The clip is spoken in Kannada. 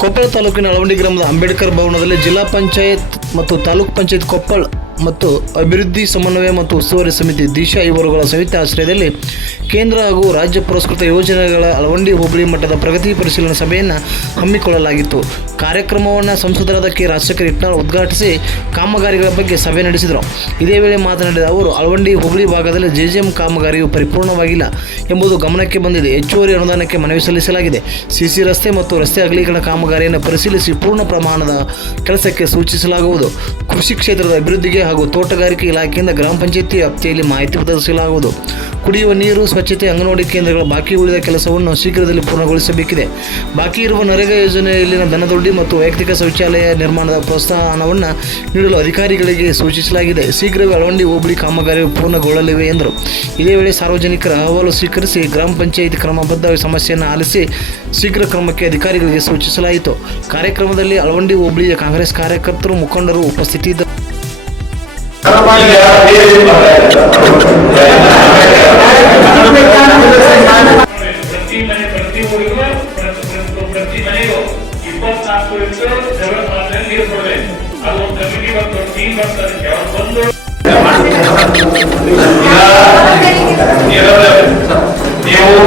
ಕೊಪ್ಪಳ ತಾಲೂಕಿನ ಅಳವಂಡಿ ಗ್ರಾಮದ ಅಂಬೇಡ್ಕರ್ ಭವನದಲ್ಲಿ ಜಿಲ್ಲಾ ಪಂಚಾಯತ್ ಮತ್ತು ತಾಲೂಕ್ ಪಂಚಾಯತ್ ಕೊಪ್ಪಳ ಮತ್ತು ಅಭಿವೃದ್ಧಿ ಸಮನ್ವಯ ಮತ್ತು ಉಸ್ತುವಾರಿ ಸಮಿತಿ ದಿಶಾ ಇವರುಗಳ ಸಂಯುಕ್ತ ಆಶ್ರಯದಲ್ಲಿ ಕೇಂದ್ರ ಹಾಗೂ ರಾಜ್ಯ ಪುರಸ್ಕೃತ ಯೋಜನೆಗಳ ಅಳವಂಡಿ ಹೋಬಳಿ ಮಟ್ಟದ ಪ್ರಗತಿ ಪರಿಶೀಲನಾ ಸಭೆಯನ್ನು ಹಮ್ಮಿಕೊಳ್ಳಲಾಗಿತ್ತು. ಕಾರ್ಯಕ್ರಮವನ್ನು ಸಂಸದರಾದ ಕೆ ರಾಜಶೇಖರ್ ಇಟ್ನಾಳ್ ಉದ್ಘಾಟಿಸಿ ಕಾಮಗಾರಿಗಳ ಬಗ್ಗೆ ಸಭೆ ನಡೆಸಿದರು. ಇದೇ ವೇಳೆ ಮಾತನಾಡಿದ ಅವರು, ಅಳವಂಡಿ ಹುಬ್ಳಿ ಭಾಗದಲ್ಲಿ ಜೆಜೆಎಂ ಕಾಮಗಾರಿಯು ಪರಿಪೂರ್ಣವಾಗಿಲ್ಲ ಎಂಬುದು ಗಮನಕ್ಕೆ ಬಂದಿದೆ. ಹೆಚ್ಚುವರಿ ಅನುದಾನಕ್ಕೆ ಮನವಿ ಸಲ್ಲಿಸಲಾಗಿದೆ. ಸಿಸಿ ರಸ್ತೆ ಮತ್ತು ರಸ್ತೆ ಅಗಲೀಕರಣ ಕಾಮಗಾರಿಯನ್ನು ಪರಿಶೀಲಿಸಿ ಪೂರ್ಣ ಪ್ರಮಾಣದ ಕೆಲಸಕ್ಕೆ ಸೂಚಿಸಲಾಗುವುದು. ಕೃಷಿ ಕ್ಷೇತ್ರದ ಅಭಿವೃದ್ಧಿಗೆ ಹಾಗೂ ತೋಟಗಾರಿಕೆ ಇಲಾಖೆಯಿಂದ ಗ್ರಾಮ ಪಂಚಾಯತಿ ವ್ಯಾಪ್ತಿಯಲ್ಲಿ ಮಾಹಿತಿ ಒದಗಿಸಲಾಗುವುದು. ಕುಡಿಯುವ ನೀರು, ಸ್ವಚ್ಛತೆ, ಅಂಗನವಾಡಿ ಕೇಂದ್ರಗಳ ಬಾಕಿ ಉಳಿದ ಕೆಲಸವನ್ನು ಶೀಘ್ರದಲ್ಲಿ ಪೂರ್ಣಗೊಳಿಸಬೇಕಿದೆ. ಬಾಕಿ ಇರುವ ನರೇಗಾ ಯೋಜನೆಯಲ್ಲಿನ ದನದೊಡ್ಡಿ ಮತ್ತು ವೈಯಕ್ತಿಕ ಶೌಚಾಲಯ ನಿರ್ಮಾಣದ ಪ್ರೋತ್ಸಾಹನವನ್ನು ನೀಡಲು ಅಧಿಕಾರಿಗಳಿಗೆ ಸೂಚಿಸಲಾಗಿದೆ. ಶೀಘ್ರವೇ ಅಳವಂಡಿ ಹೋಬಳಿ ಕಾಮಗಾರಿ ಪೂರ್ಣಗೊಳ್ಳಲಿವೆ ಎಂದರು. ಇದೇ ವೇಳೆ ಸಾರ್ವಜನಿಕರ ಅಹವಾಲು ಸ್ವೀಕರಿಸಿ ಗ್ರಾಮ ಪಂಚಾಯಿತಿ ಕ್ರಮಬದ್ಧ ಸಮಸ್ಯೆಯನ್ನು ಆಲಿಸಿ ಶೀಘ್ರ ಕ್ರಮಕ್ಕೆ ಅಧಿಕಾರಿಗಳಿಗೆ ಸೂಚಿಸಲಾಯಿತು. ಕಾರ್ಯಕ್ರಮದಲ್ಲಿ ಅಳವಂಡಿ ಹೋಬಳಿಯ ಕಾಂಗ್ರೆಸ್ ಕಾರ್ಯಕರ್ತರು, ಮುಖಂಡರು ಉಪಸ್ಥಿತಿದ್ದರು ಇಪ್ಪತ್ನಾಲ್ಕು ಇಂಟು ಜಗಳ ಮಾತ್ರ ನೀರು ಕೊಡಬೇಕು ಅದು ಒಂದು ಕಮಿಟಿ ಮತ್ತು ಟೀಮ್ ಬರ್ತಾರೆ ಅವ್ರು ಬಂದು ನೀವು